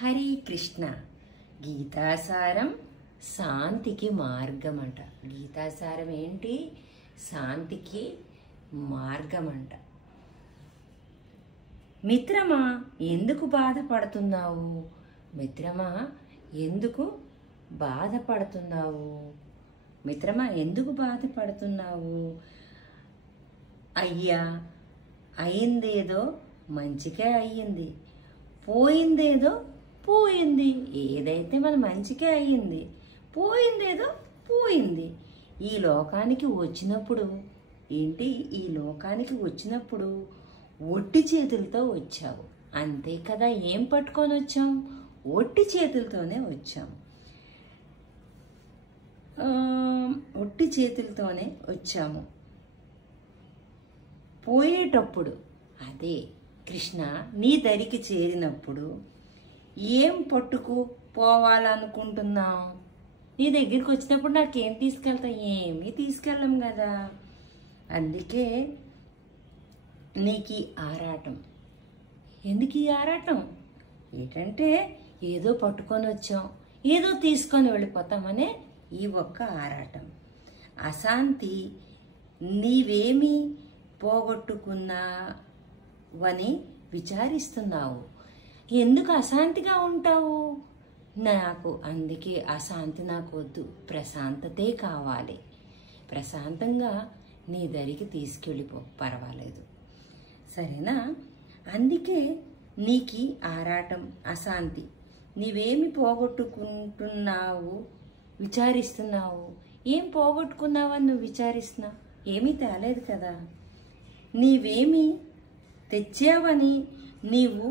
హరే కృష్ణ. గీతాసారం శాంతికి మార్గం అంట. గీతాసారం ఏంటి? శాంతికి మార్గం అంట. మిత్రమా, ఎందుకు బాధపడుతున్నావు? మిత్రమా, ఎందుకు బాధపడుతున్నావు? మిత్రమా, ఎందుకు బాధపడుతున్నావు? అయ్యా, అయిందేదో మంచికే అయ్యింది, పోయిందేదో పోయింది. ఏదైతే మన మంచికే అయ్యింది, పోయిందేదో పోయింది. ఈ లోకానికి వచ్చినప్పుడు ఏంటి? ఈ లోకానికి వచ్చినప్పుడు ఒట్టి చేతులతో వచ్చావు, అంతే కదా. ఏం పట్టుకొని వచ్చాం? ఒట్టి చేతులతోనే వచ్చాం. ఒట్టి చేతులతోనే వచ్చాము. పోయేటప్పుడు అదే కృష్ణ నీ దరికి చేరినప్పుడు ఏం పట్టుకు పోవాలనుకుంటున్నావు? నీ దగ్గరికి వచ్చినప్పుడు నాకేం తీసుకెళ్తా? ఏమీ తీసుకెళ్ళం కదా. అందుకే నీకు ఈ ఆరాటం. ఎందుకు ఈ ఆరాటం? ఏంటంటే ఏదో పట్టుకొని వచ్చాం, ఏదో తీసుకొని వెళ్ళిపోతామనే ఈ ఒక్క ఆరాటం. అశాంతి నీవేమీ పోగొట్టుకున్నావని విచారిస్తున్నావు. ఎందుకు అశాంతిగా ఉంటావు? నాకు అందుకే అశాంతి నాకు వద్దు, ప్రశాంతతే కావాలి. ప్రశాంతంగా నీ దరికి తీసుకెళ్ళిపో, పర్వాలేదు, సరేనా? అందుకే నీకు ఆరాటం, అశాంతి. నీవేమి పోగొట్టుకుంటున్నావు విచారిస్తున్నావు. ఏం పోగొట్టుకున్నావని నువ్వు విచారిస్తున్నావు? ఏమీ తేలేదు కదా. నీవేమి తెచ్చావని నీవు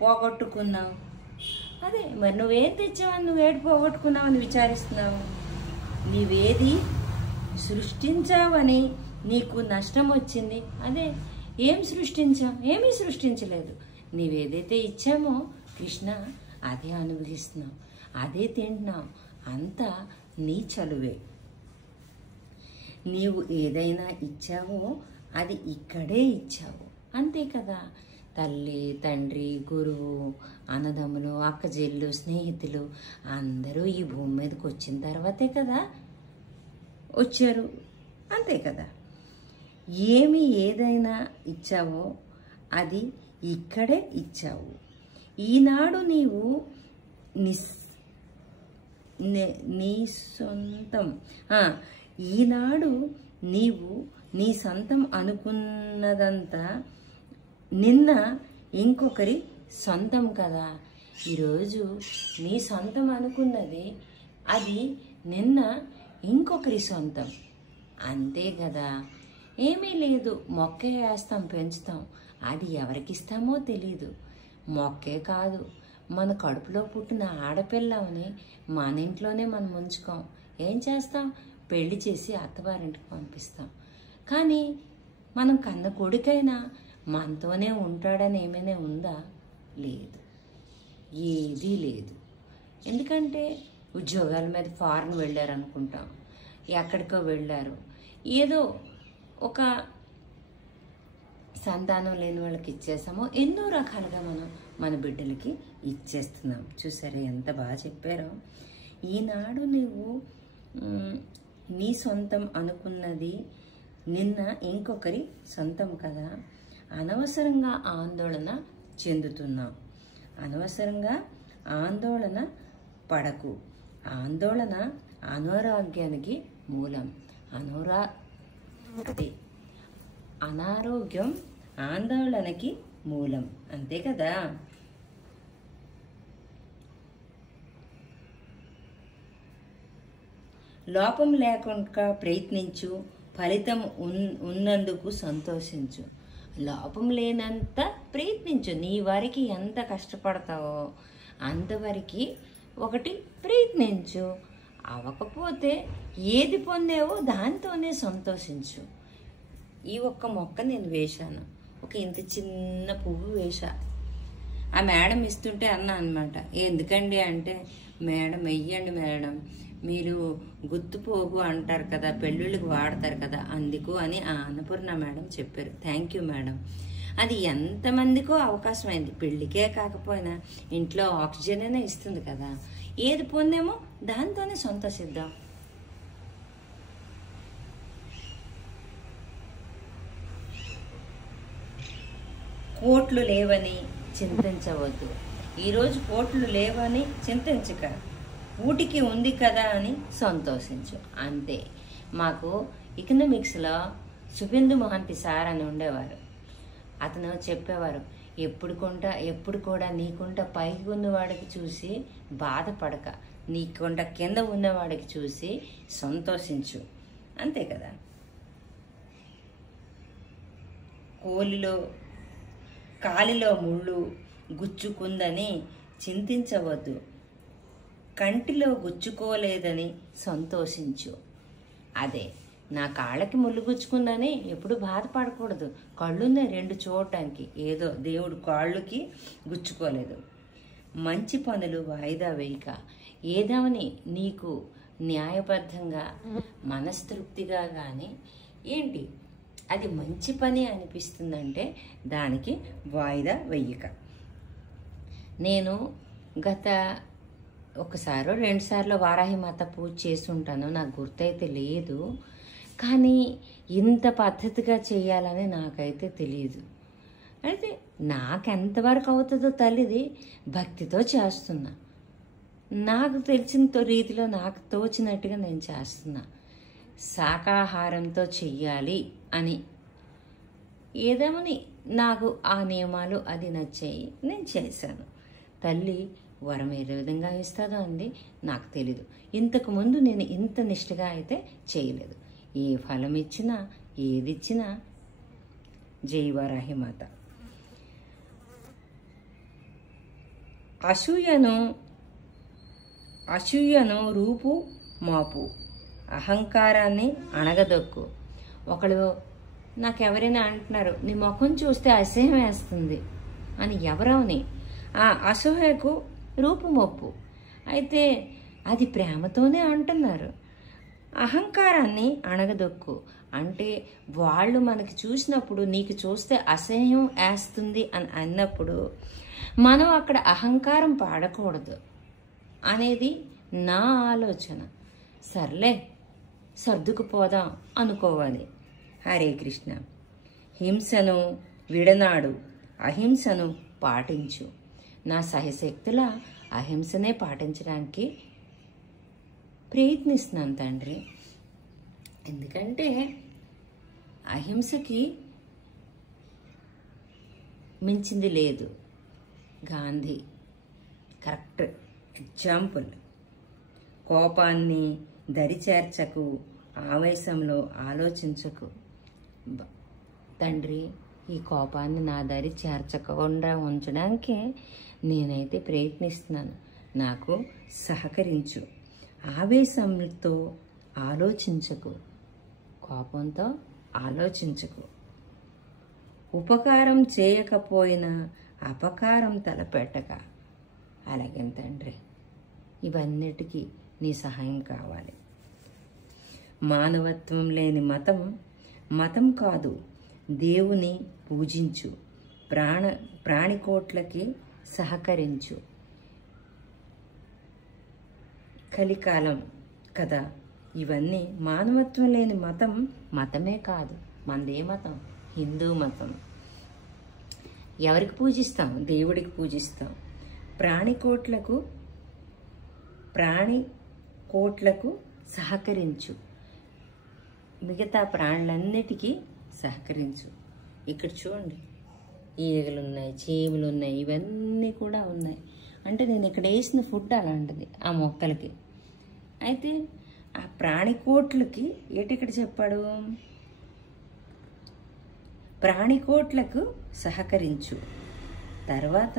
పోగొట్టుకున్నావు. అదే మరి నువ్వేం తెచ్చావని నువ్వేటి పోగొట్టుకున్నావని విచారిస్తున్నావు. నీవేది సృష్టించావని నీకు నష్టం వచ్చింది. అదే ఏం సృష్టించాం? ఏమీ సృష్టించలేదు. నీవేదైతే ఇచ్చామో కృష్ణ అదే అనుభవిస్తున్నావు, అదే తింటున్నావు. అంతా నీ చలువే. నీవు ఏదైనా ఇచ్చావో అది ఇక్కడే ఇచ్చావు, అంతే కదా. తల్లి, తండ్రి, గురువు, అన్నదమ్ములు, అక్కచెల్లు, స్నేహితులు అందరూ ఈ భూమి మీదకి వచ్చిన తర్వాతే కదా వచ్చారు, అంతే కదా. ఏదైనా ఇచ్చావో అది ఇక్కడే ఇచ్చావు. ఈనాడు నీవు నీ సొంతం. ఈనాడు నీవు నీ సొంతం అనుకున్నదంతా నిన్న ఇంకొకరి సొంతం కదా. ఈరోజు నీ సొంతం అనుకున్నది అది నిన్న ఇంకొకరి సొంతం, అంతే కదా. ఏమీ లేదు, మొక్కే వేస్తాం, పెంచుతాం. అది ఎవరికిస్తామో తెలీదు. మొక్కే కాదు, మన కడుపులో పుట్టిన ఆడపిల్లవని మన ఇంట్లోనే మనం ఉంచుకోం. ఏం చేస్తాం? పెళ్లి చేసి అత్తవారింటికి పంపిస్తాం. కానీ మనం కన్న కొడుకైనా మనతోనే ఉంటాడని ఏమైనా ఉందా? లేదు, ఏదీ లేదు. ఎందుకంటే ఉద్యోగాల మీద ఫారెన్ వెళ్ళారనుకుంటాం, ఎక్కడికో వెళ్ళారు. ఏదో ఒక సంతానం లేని వాళ్ళకి ఇచ్చేసామో ఎన్నో రకాలుగా మనం మన బిడ్డలకి ఇచ్చేస్తున్నాం. చూసారా ఎంత బాగా చెప్పారో. ఈనాడు నువ్వు నీ సొంతం అనుకున్నది నిన్న ఇంకొకరి సొంతం కదా. అనవసరంగా ఆందోళన చెందుతున్నాం. అనవసరంగా ఆందోళన పడకు. ఆందోళన అనారోగ్యానికి మూలం. అనారోగ్యం ఆందోళనకి మూలం, అంతే కదా. లోపం లేకుండా ప్రయత్నించు, ఫలితం ఉన్నందుకు సంతోషించు. లోపం లేనంత ప్రయత్నించు. నీ వారికి ఎంత కష్టపడతావో అంతవరకు ఒకటి ప్రయత్నించు. అవ్వకపోతే ఏది పొందేవో దాంతోనే సంతోషించు. ఈ ఒక్క మొక్క నేను వేశాను, ఒక ఇంత చిన్న పువ్వు వేశా. ఆ మేడం ఇస్తుంటే అన్నా అనమాట, ఎందుకండి అంటే, మేడం వెయ్యండి మేడం, మీరు గుర్తుపోగు అంటారు కదా, పెళ్ళిళ్ళకి వాడతారు కదా, అందుకు అని ఆ అన్నపూర్ణ మేడం చెప్పారు. Thank you madam. అది ఎంతమందికో అవకాశం అయింది. పెళ్ళికే కాకపోయినా ఇంట్లో ఆక్సిజన్ అయినా ఇస్తుంది కదా. ఏది పొందేమో దాంతోనే సంతోషిద్దాం. కోట్లు లేవని చింతించవద్దు. ఈరోజు కోట్లు లేవని చింతించక ఊటికి ఉంది కదా అని సంతోషించు, అంతే. మాకు ఎకనామిక్స్లో సుబిందు మహంతి సార్ అని ఉండేవారు. అతను చెప్పేవారు, ఎప్పుడు కూడా నీకుంట పైకి ఉన్నవాడికి చూసి బాధపడక, నీకుంట కింద ఉన్నవాడికి చూసి సంతోషించు, అంతే కదా. కాలిలో ముళ్ళు గుచ్చుకుందని చింతించవద్దు, కంటిలో గుచ్చుకోలేదని సంతోషించు. అదే, నా కాళ్ళకి ముళ్ళు గుచ్చుకుందని ఎప్పుడు బాధపడకూడదు. కళ్ళున్నాయి 2 చూడటానికి, ఏదో దేవుడు కాళ్ళకి గుచ్చుకోలేదు. మంచి పనులు వాయిదా వేయక, ఏదవని నీకు న్యాయబద్ధంగా మనస్తృప్తిగా కానీ ఏంటి అది మంచి పని అనిపిస్తుందంటే దానికి వాయిదా వెయ్యక. నేను గత 1-2 సార్లు వారాహిమాత పూజ చేసి ఉంటాను, నాకు గుర్తయితే లేదు. కానీ ఇంత పద్ధతిగా చేయాలని నాకైతే తెలియదు. అయితే నాకెంతవరకు అవుతుందో తల్లిది భక్తితో చేస్తున్నా, నాకు తెలిసిన రీతిలో నాకు తోచినట్టుగా నేను చేస్తున్నా. శాకాహారంతో చెయ్యాలి అని ఏదేమని నాకు ఆ నియమాలు అది నచ్చాయి, నేను చేశాను. తల్లి వరం ఏ విధంగా ఇస్తుందో అంది నాకు తెలీదు. ఇంతకుముందు నేను ఇంత నిష్ఠగా అయితే చేయలేదు. ఏ ఫలం ఇచ్చినా ఏది ఇచ్చినా జై వారాహిమాత. అసూయను రూపు మాపు, అహంకారాన్ని అణగదొక్కు. ఒకళ్ళు నాకెవరైనా అంటున్నారు, నీ ముఖం చూస్తే అసహ్యం వేస్తుంది అని. ఎవరవని? ఆ అసూయకు రూపుమొప్పు. అయితే అది ప్రేమతోనే అంటున్నారు. అహంకారాన్ని అణగదొక్కు అంటే వాళ్ళు మనకి చూసినప్పుడు నీకు చూస్తే అసహ్యం వేస్తుంది అని అన్నప్పుడు మనం అక్కడ అహంకారం పాడకూడదు అనేది నా ఆలోచన. సర్లే సర్దుకుపోదాం అనుకోవాలి. హరే కృష్ణ. హింసను విడనాడు, అహింసను పాటించు. నా సహశక్తుల అహింసనే పాటించడానికి ప్రయత్నిస్తున్నాను తండ్రి. ఎందుకంటే అహింసకి మించింది లేదు. Gandhi correct example. కోపాన్ని దరిచేర్చకు, ఆవేశంలో ఆలోచించకు. తండ్రి, ఈ కోపాన్ని నా దరి చేర్చకుండా ఉంచడానికి నేనైతే ప్రయత్నిస్తున్నాను. నాకు సహకరించు. ఆవేశంతో ఆలోచించకు, కోపంతో ఆలోచించకు. ఉపకారం చేయకపోయినా అపకారం తలపెట్టక. అలాగే తండ్రి, ఇవన్నిటికీ నీ సహాయం కావాలి. మానవత్వం లేని మతం కాదు. దేవుని పూజించు, ప్రాణికోట్లకి సహకరించు. కలికాలం కదా ఇవన్నీ. మానవత్వం లేని మతమే కాదు. మనదే మతం, హిందూ మతం. ఎవరికి పూజిస్తాం? దేవుడికి పూజిస్తాం. ప్రాణికోట్లకు సహకరించు. మిగతా ప్రాణులన్నిటికీ సహకరించు. ఇక్కడ చూడండి, ఈగలు ఉన్నాయి, చీమలు ఉన్నాయి, ఇవన్నీ కూడా ఉన్నాయి. అంటే నేను ఇక్కడ వేసిన ఫుడ్ అలాంటిది ఆ మొక్కలకి. అయితే ఆ ప్రాణికోట్లకి ఏటిక్కడ చెప్పాడు? ప్రాణికోట్లకు సహకరించు. తర్వాత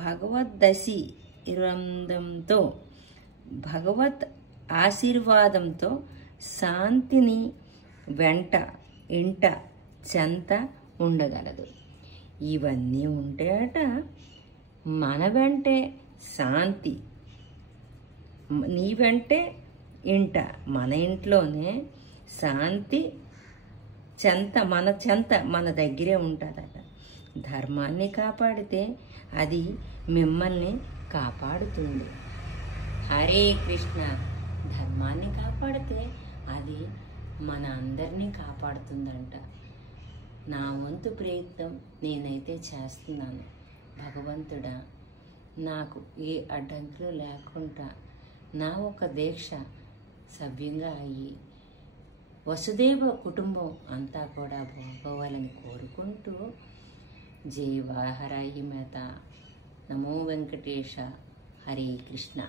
భగవద్దశీర్వాదంతో, భగవత్ ఆశీర్వాదంతో శాంతిని ఇంట చెంత ఉండగలదు. ఇవన్నీ ఉంటేట మన వెంటే శాంతి, నీ వెంటే ఇంట, మన ఇంట్లోనే శాంతి మన దగ్గరే ఉంటుందట. ధర్మాన్ని కాపాడితే అది మిమ్మల్ని కాపాడుతుంది. హరే కృష్ణ. ధర్మాన్ని కాపాడితే అది మన అందరినీ కాపాడుతుందంట. నా వంతు ప్రయత్నం నేనైతే చేస్తున్నాను. భగవంతుడా, నాకు ఏ అడ్డంకులు లేకుండా నా ఒక దీక్ష సవ్యంగా అయ్యి వసుదేవ కుటుంబం అంతా కూడా బాగోవాలని కోరుకుంటూ జై వాహరాయి మేత. నమో వెంకటేశ. హరే కృష్ణ.